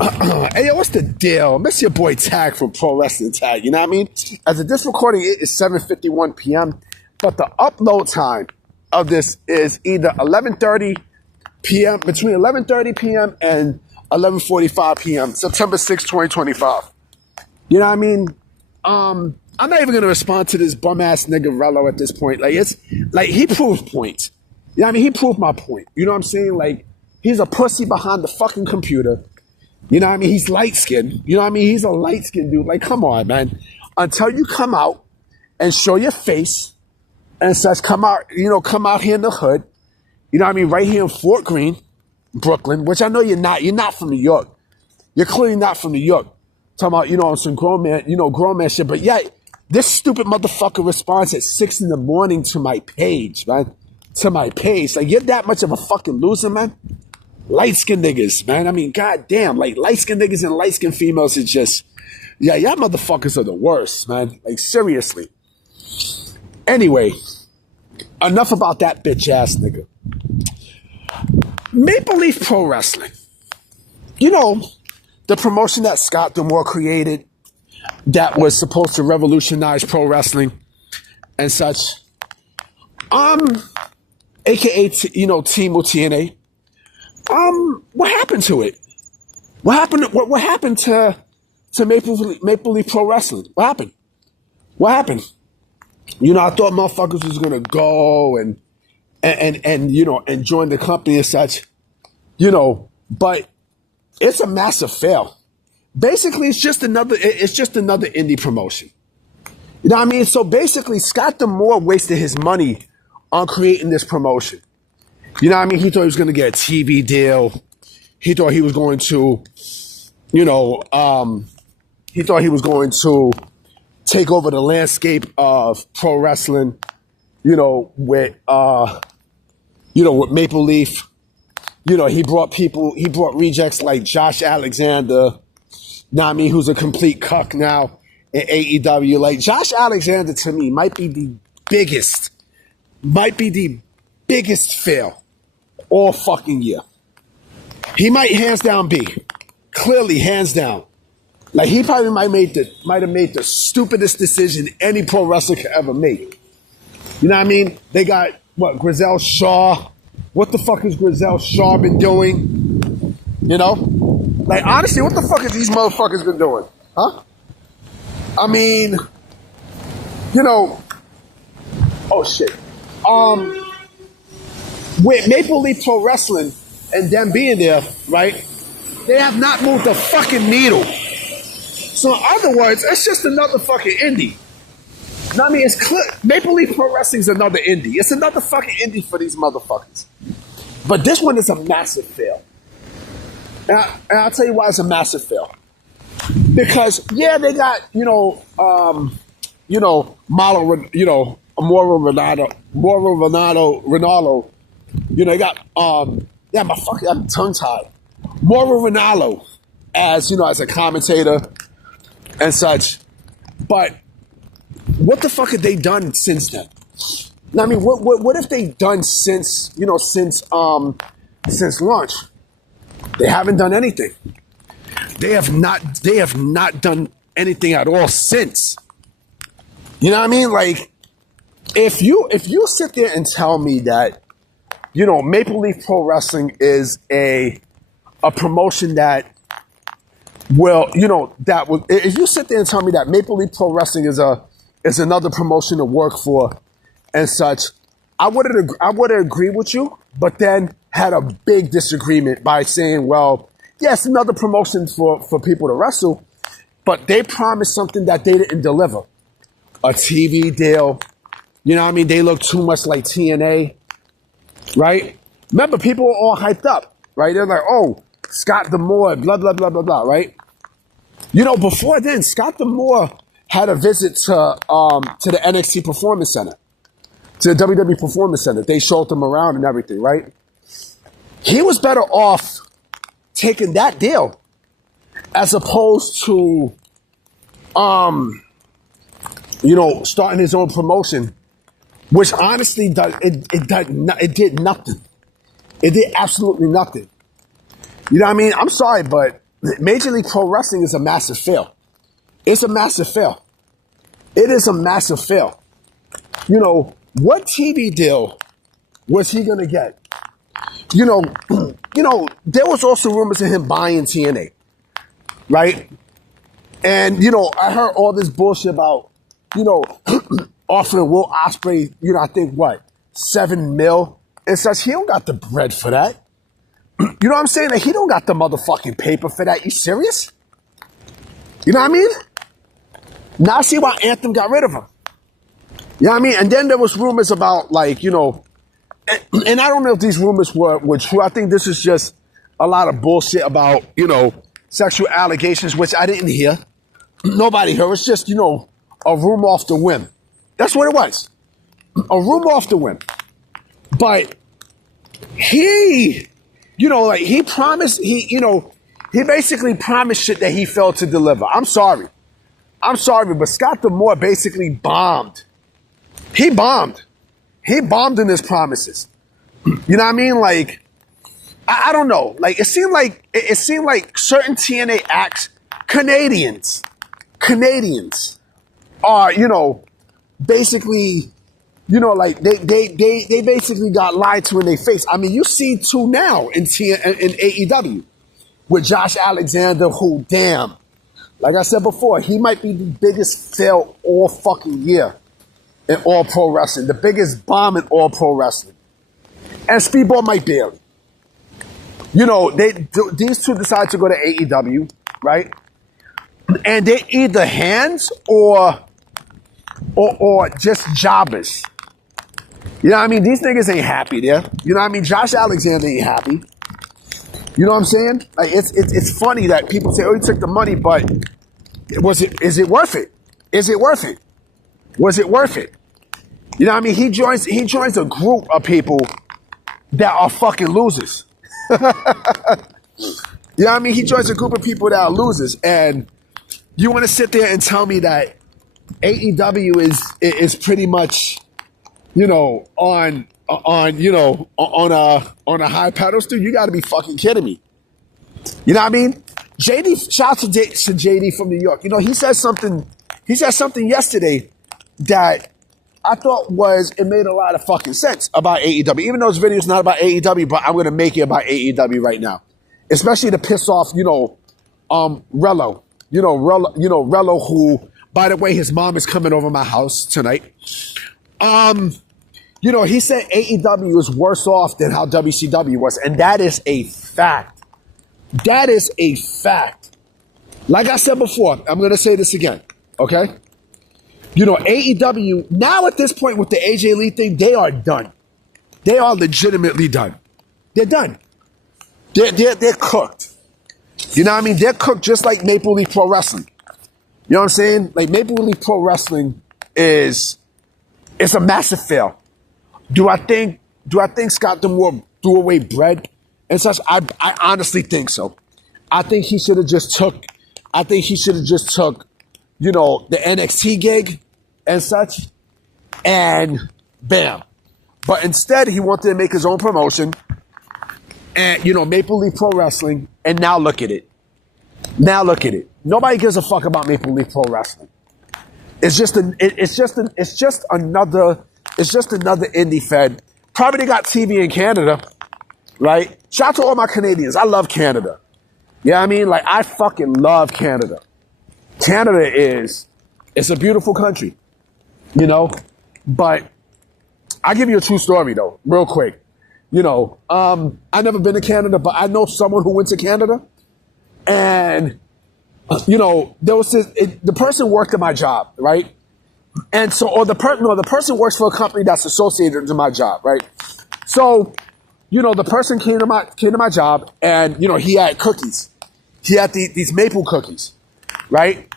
Hey, yo, what's the deal? Miss your boy Tag from Pro Wrestling Tag. You know what I mean? As of this recording, it is 7:51 p.m. But the upload time of this is either 11:30 p.m. between 11:30 p.m. and 11:45 p.m. September 6, 2025. You know what I mean? I'm not even gonna respond to this bum ass nigga Rello at this point. Like it's like he proved points. You know what I mean? He proved my point. You know what I'm saying? Like he's a pussy behind the fucking computer. You know what I mean? He's light skinned. You know what I mean? He's a light skinned dude. Like, come on, man. Until you come out and show your face and says, come out here in the hood. You know what I mean? Right here in Fort Greene, Brooklyn, which I know you're not. You're not from New York. You're clearly not from New York. Talking about, some grown man shit. But yeah, this stupid motherfucker responds at 6 in the morning to my page, man. To my page. Like, you're that much of a fucking loser, man. Light-skinned niggas, man. I mean, goddamn, like light-skinned niggas and light-skinned females is just, yeah, y'all motherfuckers are the worst, man. Like, seriously. Anyway, enough about that bitch-ass nigga. Maple Leaf Pro Wrestling. You know, the promotion that Scott D'Amore created that was supposed to revolutionize pro wrestling and such. AKA, Team TNA. What happened to it? What happened to Maple Leaf Pro Wrestling? What happened? I thought motherfuckers was gonna go and join the company and such. But it's a massive fail. Basically, it's just another indie promotion. You know what I mean? So basically, Scott D'Amore wasted his money on creating this promotion. You know what I mean? He thought he was going to get a TV deal. He thought he was going to, take over the landscape of pro wrestling, with Maple Leaf. He brought rejects like Josh Alexander, who's a complete cuck now in AEW. Like, Josh Alexander, to me, might be the biggest fail all fucking year. He might hands down be. Clearly, hands down. Like, he probably might have made the stupidest decision any pro wrestler could ever make. You know what I mean? They got, Grizel Shaw. What the fuck has Grizel Shaw been doing? Like, honestly, what the fuck has these motherfuckers been doing? Huh? I mean, oh shit. With Maple Leaf Pro Wrestling and them being there, right? They have not moved a fucking needle. So in other words, it's just another fucking indie. I mean, it's clear. Maple Leaf Pro Wrestling is another indie. It's another fucking indie for these motherfuckers. But this one is a massive fail. And I'll tell you why it's a massive fail. Because, yeah, they got, Mauro Ronaldo. They got, I'm tongue-tied. Mauro Ronaldo as a commentator and such. But what the fuck have they done since then? I mean, what have they done since launch? They haven't done anything. They have not done anything at all since. You know what I mean? Like, if you sit there and tell me that, Maple Leaf Pro Wrestling is a promotion that will, if you sit there and tell me that Maple Leaf Pro Wrestling is another promotion to work for and such, I would agree with you, but then had a big disagreement by saying, well, yes, another promotion for people to wrestle, but they promised something that they didn't deliver. A TV deal. You know what I mean? They look too much like TNA, right? Remember, people were all hyped up, right? They're like, oh, Scott D'Amore, blah, blah, blah, blah, blah, right? Before then, Scott D'Amore had a visit to the NXT Performance Center, to the WWE Performance Center. They showed him around and everything, right? He was better off taking that deal as opposed to, starting his own promotion, which honestly it did nothing. It did absolutely nothing. You know what I mean? I'm sorry, but Major League Pro Wrestling is a massive fail. It's a massive fail. It is a massive fail. You know, what TV deal was he going to get? You know, there was also rumors of him buying TNA, right? And, I heard all this bullshit about, offering Will Ospreay, I think what, $7 million and such. He don't got the bread for that. You know what I'm saying? Like, he don't got the motherfucking paper for that. You serious? You know what I mean? Now I see why Anthem got rid of him. You know what I mean? And then there was rumors about, like, and I don't know if these rumors were true. I think this is just a lot of bullshit about, sexual allegations, which I didn't hear. Nobody heard. It's just, a rumor off the whim. That's what it was. A rumor off the whim. But he, he promised, he basically promised shit that he failed to deliver. I'm sorry, but Scott D'Amore basically bombed. He bombed. He bombed in his promises. You know what I mean? Like, I don't know. Like, it seemed like certain TNA acts, Canadians are, basically, like they basically got lied to in their face. I mean, you see two now in AEW with Josh Alexander, who, damn, like I said before, he might be the biggest fail all fucking year in all pro wrestling, the biggest bomb in all pro wrestling. And Speedball Mike Bailey. These two decide to go to AEW, right? And they're either hands or just jobbers. You know what I mean? These niggas ain't happy there. You know what I mean? Josh Alexander ain't happy. You know what I'm saying? Like, it's funny that people say, oh, he took the money, but is it worth it? Is it worth it? Was it worth it? You know what I mean? He joins a group of people that are fucking losers. You know what I mean? He joins a group of people that are losers. And you want to sit there and tell me that AEW is pretty much, on a high pedestal? You got to be fucking kidding me. You know what I mean? JD, shout out to JD from New York. He said something yesterday that I thought it made a lot of fucking sense about AEW. Even though this video is not about AEW, but I'm going to make it about AEW right now. Especially to piss off, Rello. Rello, who, by the way, his mom is coming over my house tonight. He said AEW is worse off than how WCW was. And that is a fact. That is a fact. Like I said before, I'm going to say this again. Okay? AEW, now at this point with the AJ Lee thing, they are done. They are legitimately done. They're done. They're cooked. You know what I mean? They're cooked just like Maple Leaf Pro Wrestling. You know what I'm saying? Like, Maple Leaf Pro Wrestling is a massive fail. Do I think Scott D'Amore threw away bread and such? I honestly think so. I think he should have just took, the NXT gig and such, and bam. But instead, he wanted to make his own promotion and, Maple Leaf Pro Wrestling, and now look at it. Now look at it. Nobody gives a fuck about Maple Leaf Pro Wrestling. It's just another indie fed. Probably they got TV in Canada, right? Shout out to all my Canadians. I love Canada. You know what I mean? Like, I fucking love Canada. Canada it's a beautiful country, but I'll give you a true story though, real quick. I've never been to Canada, but I know someone who went to Canada, and, there was the person worked at my job, right? And so, the person works for a company that's associated to my job, right? So, the person came to my job, and, he had cookies. He had these maple cookies, right?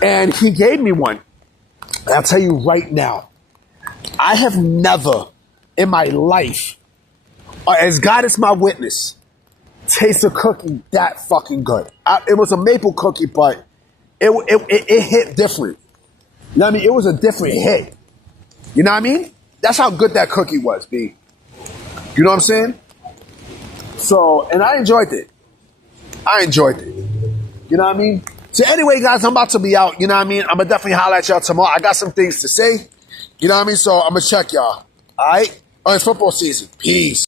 And he gave me one. And I'll tell you right now, I have never in my life, as God is my witness, tasted a cookie that fucking good. It was a maple cookie, but it hit different. You know what I mean? It was a different hit. You know what I mean? That's how good that cookie was, B. You know what I'm saying? So, and I enjoyed it. You know what I mean? So anyway, guys, I'm about to be out. You know what I mean? I'm going to definitely holler at y'all tomorrow. I got some things to say. You know what I mean? So I'm going to check y'all. All right? Oh, it's football season. Peace.